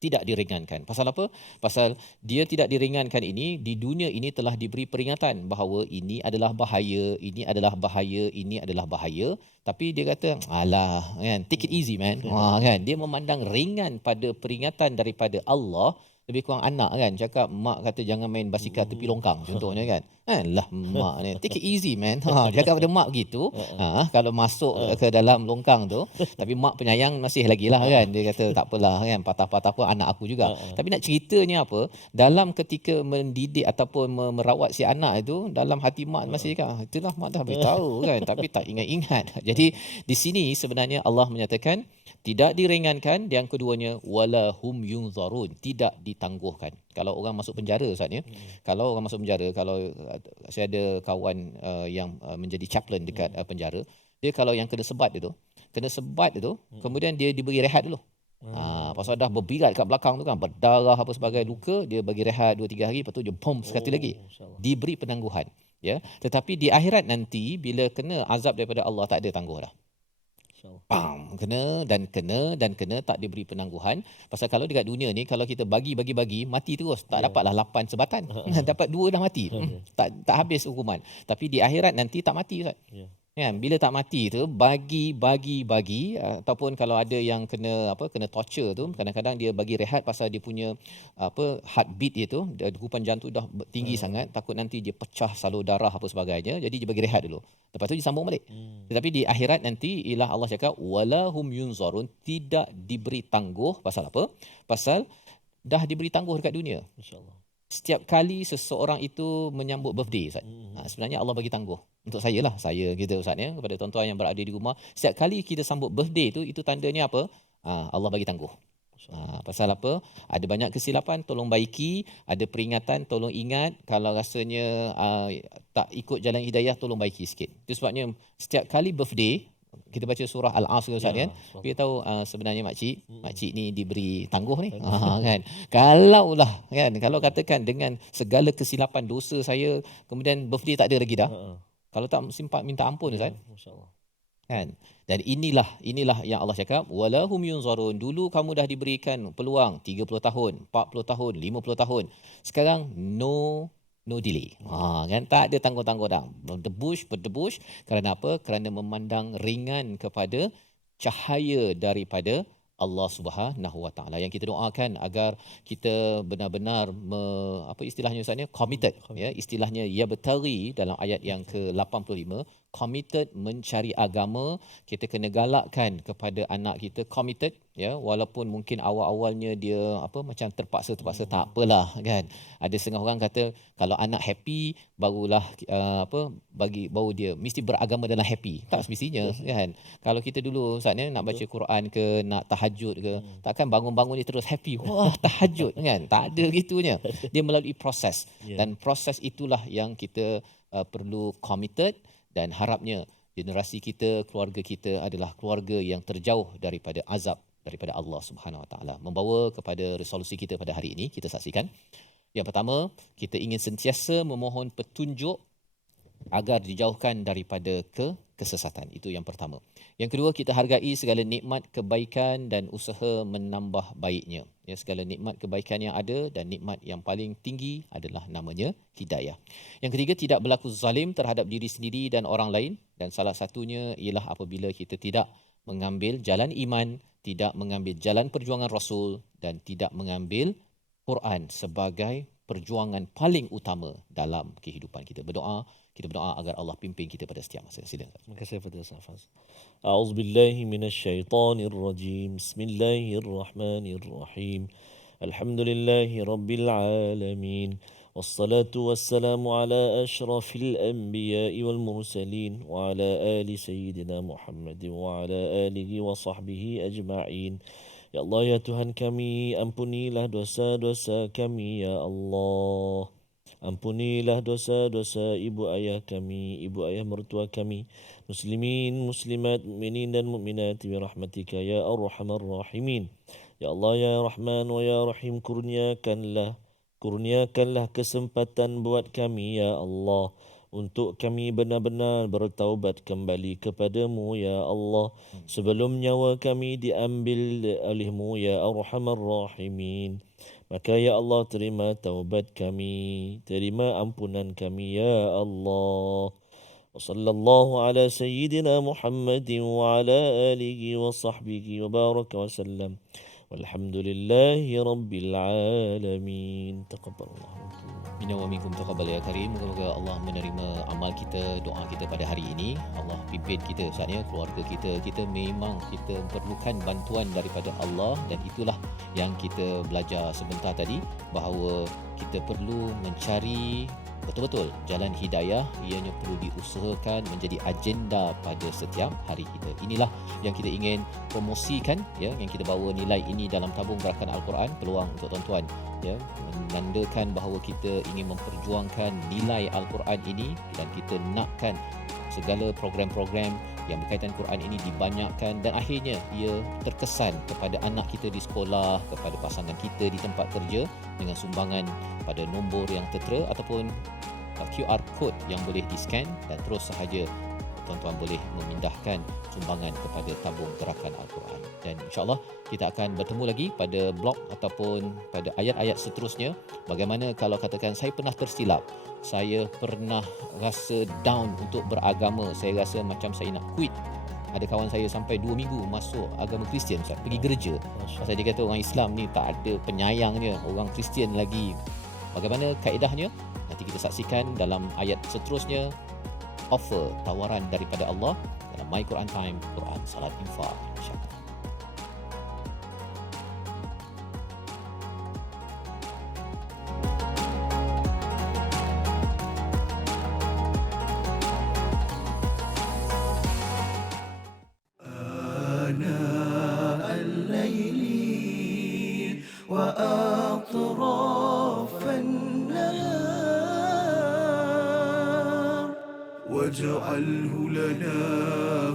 Tidak diringankan. Pasal apa? Pasal dia tidak diringankan ini, di dunia ini telah diberi peringatan bahawa ini adalah bahaya, ini adalah bahaya, ini adalah bahaya. Tapi dia kata, alah, kan, take it easy man. Kan? Dia memandang ringan pada peringatan daripada Allah. Lebih kurang anak kan, cakap mak kata jangan main basikal tepi longkang contohnya kan. Lah mak ni, take it easy man. Cakap pada mak gitu. Kalau masuk ke dalam longkang tu, tapi mak penyayang masih lagi lah kan. Dia kata tak apalah kan, patah-patah pun anak aku juga. Tapi nak ceritanya apa, dalam ketika mendidik ataupun merawat si anak itu, dalam hati mak masih kan, itulah mak dah beritahu kan, tapi tak ingat-ingat. Jadi di sini sebenarnya Allah menyatakan tidak diringankan. Yang keduanya, wala hum yunzarun, tidak ditangguhkan. Kalau orang masuk penjara Ustaz ya, kalau orang masuk penjara, kalau saya ada kawan yang menjadi chaplain dekat penjara, dia kalau yang kena sebat itu, kemudian dia diberi rehat dulu. Pasal dah berbirat kat belakang tu kan, berdarah apa sebagainya, luka, dia bagi rehat 2-3 hari, lepas tu dia bom sekali lagi. Diberi penangguhan. Ya, tetapi di akhirat nanti bila kena azab daripada Allah, tak ada tangguh dah. Kena dan kena, tak diberi penangguhan. Pasal kalau dekat dunia ni, kalau kita bagi mati terus, tak dapatlah 8 sebatan. Dapat 2 dah mati. Tak habis hukuman. Tapi di akhirat nanti tak mati Ustaz. Kan, bila tak mati tu bagi ataupun kalau ada yang kena torture tu, kadang-kadang dia bagi rehat pasal dia punya heartbeat itu, degupan jantung dah tinggi sangat, takut nanti dia pecah salur darah apa sebagainya, jadi dia bagi rehat dulu, lepas tu disambung balik. Tetapi di akhirat nanti ialah Allah cakap wala hum yunzarun, tidak diberi tangguh. Pasal apa? Pasal dah diberi tangguh dekat dunia. Insya-Allah. Setiap kali seseorang itu menyambut birthday Ustaz, sebenarnya Allah bagi tangguh. Untuk saya gitu Ustaz ya, kepada tuan-tuan yang berada di rumah, setiap kali kita sambut birthday itu tandanya apa? Allah bagi tangguh. Pasal apa? Ada banyak kesilapan, tolong baiki. Ada peringatan, tolong ingat. Kalau rasanya tak ikut jalan hidayah, tolong baiki sikit. Itu sebabnya setiap kali birthday, kita baca surah Al-Asr Ustaz kan. Kita tahu sebenarnya makcik ni diberi tangguh ni. Kan. Kalau katakan dengan segala kesilapan dosa saya, kemudian birthday tak ada lagi dah. Kalau tak simpan minta ampun Ustaz. Masya-Allah. Kan. Dan inilah yang Allah cakap walahum yunzarun. Dulu kamu dah diberikan peluang 30 tahun, 40 tahun, 50 tahun. Sekarang no delay. Kan, tak ada tangguh-tangguh dah. Berdebus. Kerana apa? Kerana memandang ringan kepada cahaya daripada Allah Subhanahu Wa Taala. Yang kita doakan agar kita benar-benar istilahnya Ustaz ni committed ya, istilahnya yabtaghi dalam ayat yang ke-85, committed mencari agama. Kita kena galakkan kepada anak kita committed ya, walaupun mungkin awal-awalnya dia macam terpaksa tak apalah kan. Ada setengah orang kata kalau anak happy barulah baru dia mesti beragama dalam happy. Tak semestinya kan. Kalau kita dulu Ustaz ni nak baca Quran ke, nak tahajud ke, takkan bangun-bangun ni terus happy. Wah, tahajud kan. Tak ada gitunya. Dia melalui proses. Dan proses itulah yang kita perlu committed. Dan harapnya generasi kita, keluarga kita adalah keluarga yang terjauh daripada azab daripada Allah Subhanahu Wa Taala. Membawa kepada resolusi kita pada hari ini, kita saksikan. Yang pertama, kita ingin sentiasa memohon petunjuk agar dijauhkan daripada kesesatan. Itu yang pertama. Yang kedua, kita hargai segala nikmat kebaikan dan usaha menambah baiknya. Ya, segala nikmat kebaikan yang ada, dan nikmat yang paling tinggi adalah namanya hidayah. Yang ketiga, tidak berlaku zalim terhadap diri sendiri dan orang lain, dan salah satunya ialah apabila kita tidak mengambil jalan iman, tidak mengambil jalan perjuangan Rasul, dan tidak mengambil Quran sebagai perjuangan paling utama dalam kehidupan kita. Kita berdoa agar Allah pimpin kita pada setiap masa. Silakan. Terima kasih kepada Ustaz. A'udzubillahi minasyaitonirrajim. Bismillahirrahmanirrahim. Alhamdulillahi rabbil alamin. والصلاة والسلام على أشرف الأنبياء والمرسلين وعلى آل سيدنا محمد وعلى آله وصحبه أجمعين. Ya Allah, ya Tuhan kami, ampunilah dosa-dosa kami, ya Allah. Ampunilah dosa-dosa ibu ayah kami, ibu ayah mertua kami, muslimin, muslimat, mukminin dan mukminat bi rahmatika ya arhamar rahimin. Ya Allah, ya Rahman wa ya Rahim, kurniakanlah kesempatan buat kami, ya Allah, untuk kami benar-benar bertaubat kembali kepadamu, ya Allah, sebelum nyawa kami diambil olehmu, ya Arhamar Rahimin. Maka ya Allah, terima taubat kami, terima ampunan kami, ya Allah. Wa sallallahu ala sayyidina Muhammadin wa ala alihi wa sahbihi wa baraka wa sallam. Walhamdulillahi rabbil alamin. Taqabbalallahu. Minna wa minkum taqabbal ya karim. Moga-moga Allah menerima amal kita, doa kita pada hari ini. Allah pimpin kita, saatnya keluarga kita memang kita perlukan bantuan daripada Allah, dan itulah yang kita belajar sebentar tadi, bahawa kita perlu mencari betul-betul jalan hidayah. Ianya perlu diusahakan menjadi agenda pada setiap hari kita. Inilah yang kita ingin promosikan, ya, yang kita bawa nilai ini dalam tabung gerakan Al-Quran. Peluang untuk tuan-tuan, ya, menandakan bahawa kita ingin memperjuangkan nilai Al-Quran ini, dan kita nakkan segala program-program yang berkaitan Quran ini dibanyakkan, dan akhirnya ia terkesan kepada anak kita di sekolah, kepada pasangan kita di tempat kerja, dengan sumbangan pada nombor yang tertera ataupun QR code yang boleh di-scan, dan terus sahaja tuan-tuan boleh memindahkan sumbangan kepada tabung gerakan Al-Quran. Dan insya-Allah kita akan bertemu lagi pada blog ataupun pada ayat-ayat seterusnya. Bagaimana kalau katakan saya pernah tersilap, saya pernah rasa down untuk beragama, saya rasa macam saya nak quit. Ada kawan saya sampai 2 minggu masuk agama Kristian, Ustaz, pergi gereja. Pasal dia kata orang Islam ni tak ada penyayangnya, orang Kristian lagi. Bagaimana kaedahnya? Nanti kita saksikan dalam ayat seterusnya. Offer, tawaran daripada Allah dalam My Quran Time, Quran Salat Infak, insya-Allah. آناء الليل وأطراف النهار واجعله لنا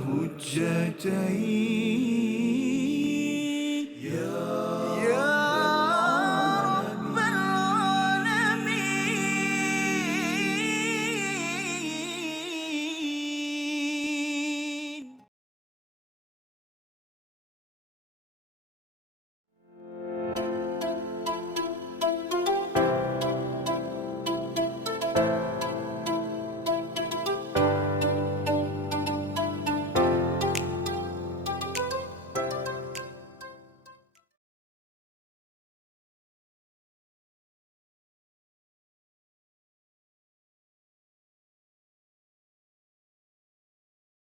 هجتين